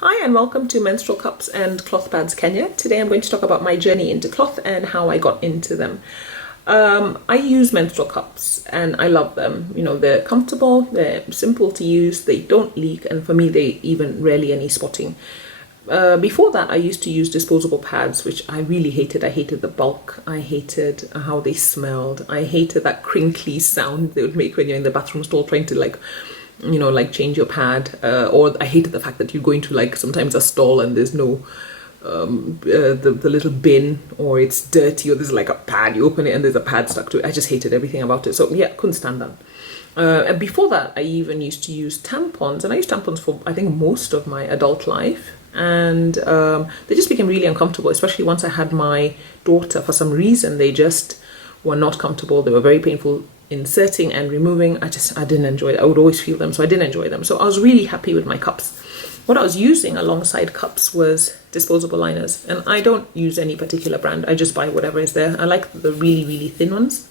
Hi and welcome to Menstrual Cups and Cloth Pads Kenya. Today I'm going to talk about my journey into cloth and how I got into them. I use menstrual cups and I love them. You know, they're comfortable, they're simple to use, they don't leak, and for me they even rarely any spotting. Before that, I used to use disposable pads, which I really hated. I hated the bulk. I hated how they smelled. I hated that crinkly sound they would make when you're in the bathroom stall trying to change your pad. Or I hated the fact that you go into sometimes a stall and there's no the little bin, or it's dirty, or there's like a pad, you open it and there's a pad stuck to it. I just hated everything about it. So yeah, couldn't stand that. And before that, I even used to use tampons, and I used tampons for I think most of my adult life, and they just became really uncomfortable, especially once I had my daughter. For some reason, they just were not comfortable. They were very painful inserting and removing. I didn't enjoy it. I would always feel them, so I didn't enjoy them. So I was really happy with my cups. What I was using alongside cups was disposable liners, and I don't use any particular brand. I just buy whatever is there. I like the really thin ones,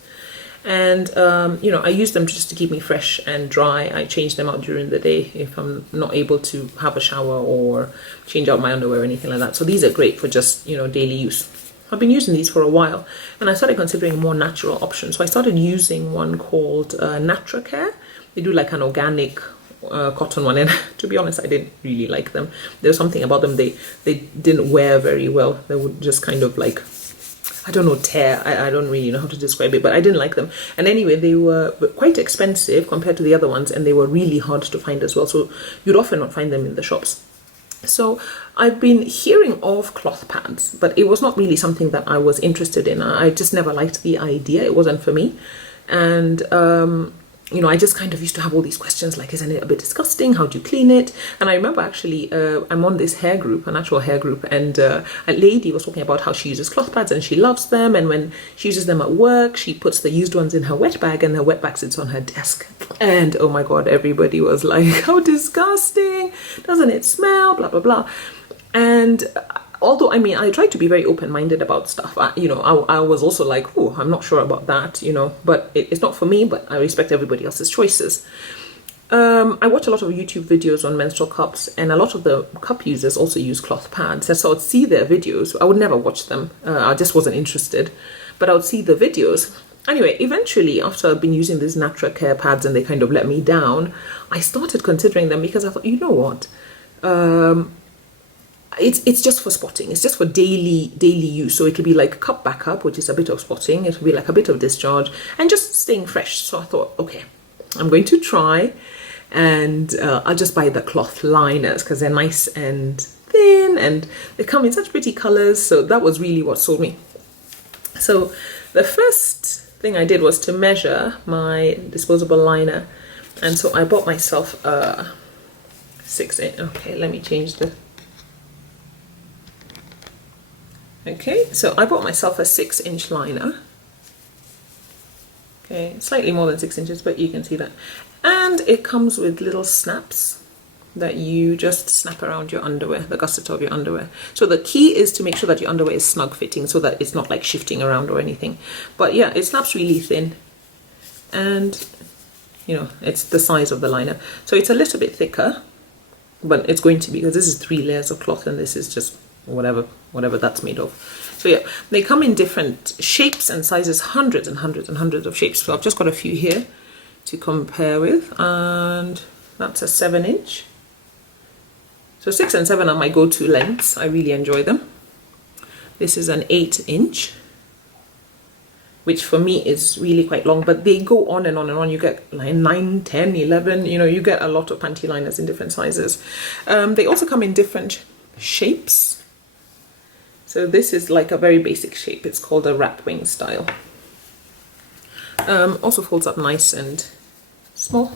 and I use them just to keep me fresh and dry. I change them out during the day if I'm not able to have a shower or change out my underwear or anything like that. So these are great for just daily use. I've been using these for a while, and I started considering more natural options. So I started using one called Natural Care. They do like an organic cotton one, and to be honest, I didn't really like them. There was something about them, they didn't wear very well. They would just kind of tear. I don't really know how to describe it, but I didn't like them. And anyway, they were quite expensive compared to the other ones, and they were really hard to find as well. So you'd often not find them in the shops. So I've been hearing of cloth pads, but it was not really something that I was interested in. I just never liked the idea. It wasn't for me. And I just kind of used to have all these questions like, isn't it a bit disgusting? How do you clean it? And I remember actually, I'm on this hair group, an actual hair group, and a lady was talking about how she uses cloth pads and she loves them. And when she uses them at work, she puts the used ones in her wet bag, and her wet bag sits on her desk. And oh my God, everybody was like, how disgusting. Doesn't it smell? Blah, blah, blah. And although, I tried to be very open-minded about stuff. I was also like, oh, I'm not sure about that, but it's not for me, but I respect everybody else's choices. I watch a lot of YouTube videos on menstrual cups, and a lot of the cup users also use cloth pads. And so I'd see their videos. I would never watch them. I just wasn't interested, but I would see the videos. Anyway, eventually, after I've been using these Natural Care pads and they kind of let me down, I started considering them because I thought, you know what? It's just for spotting. It's just for daily use. So it'll be like cup backup, which is a bit of spotting. It'll be like a bit of discharge and just staying fresh. So I thought, okay, I'm going to try, and I'll just buy the cloth liners because they're nice and thin and they come in such pretty colors. So that was really what sold me. So the first thing I did was to measure my disposable liner, and so I bought myself a 6-inch. Okay, let me change the. Okay, so I bought myself a 6-inch liner. Okay, slightly more than 6 inches, but you can see that. And it comes with little snaps that you just snap around your underwear, the gusset of your underwear. So the key is to make sure that your underwear is snug fitting so that it's not like shifting around or anything. But yeah, it snaps really thin. And, it's the size of the liner. So it's a little bit thicker, but it's going to be, because this is 3 layers of cloth and this is just whatever that's made of. So yeah, they come in different shapes and sizes, hundreds and hundreds and hundreds of shapes. So I've just got a few here to compare with, and that's a 7-inch. So 6 and 7 are my go-to lengths. I really enjoy them. This is an 8-inch, which for me is really quite long, but they go on and on and on. You get like 9, 10, 11, you get a lot of panty liners in different sizes. They also come in different shapes. So this is like a very basic shape. It's called a wrap wing style. Also folds up nice and small.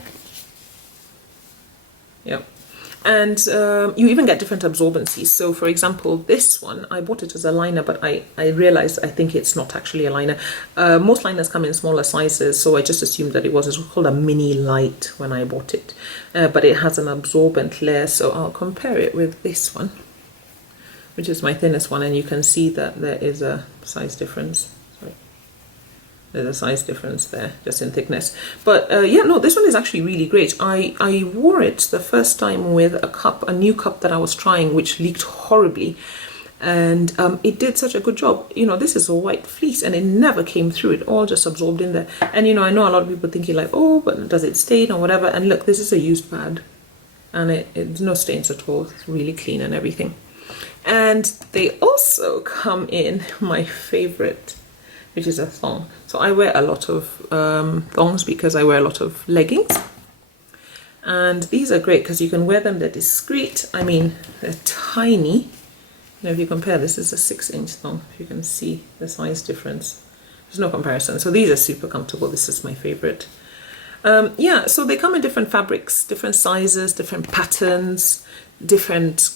Yeah. And you even get different absorbencies. So for example, this one, I bought it as a liner, but I realized I think it's not actually a liner. Most liners come in smaller sizes, so I just assumed that it was called a mini light when I bought it. But it has an absorbent layer, so I'll compare it with this one, which is my thinnest one, and you can see that there is a size difference. Sorry. There's a size difference there, just in thickness. But yeah, no, this one is actually really great. I wore it the first time with a new cup that I was trying, which leaked horribly. And it did such a good job. You know, this is a white fleece and it never came through. It all just absorbed in there. And you know, I know a lot of people thinking like, oh, but does it stain or whatever? And look, this is a used pad and it's no stains at all. It's really clean and everything. And they also come in my favorite, which is a thong. So I wear a lot of thongs because I wear a lot of leggings. And these are great because you can wear them, they're discreet. I mean, they're tiny. You know, if you compare, this is a 6-inch thong. If you can see the size difference, there's no comparison. So these are super comfortable. This is my favorite. Yeah, so they come in different fabrics, different sizes, different patterns, different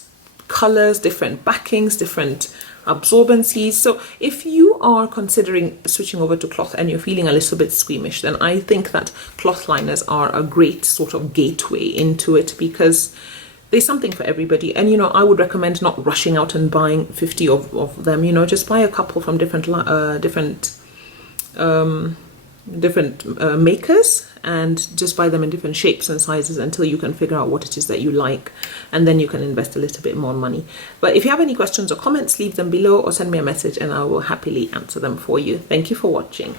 colors, different backings, different absorbencies. So if you are considering switching over to cloth and you're feeling a little bit squeamish, then I think that cloth liners are a great sort of gateway into it, because there's something for everybody. And you know, I would recommend not rushing out and buying 50 of them. You know, just buy a couple from different makers, and just buy them in different shapes and sizes until you can figure out what it is that you like, and then you can invest a little bit more money. But if you have any questions or comments, leave them below or send me a message and I will happily answer them for you. Thank you for watching.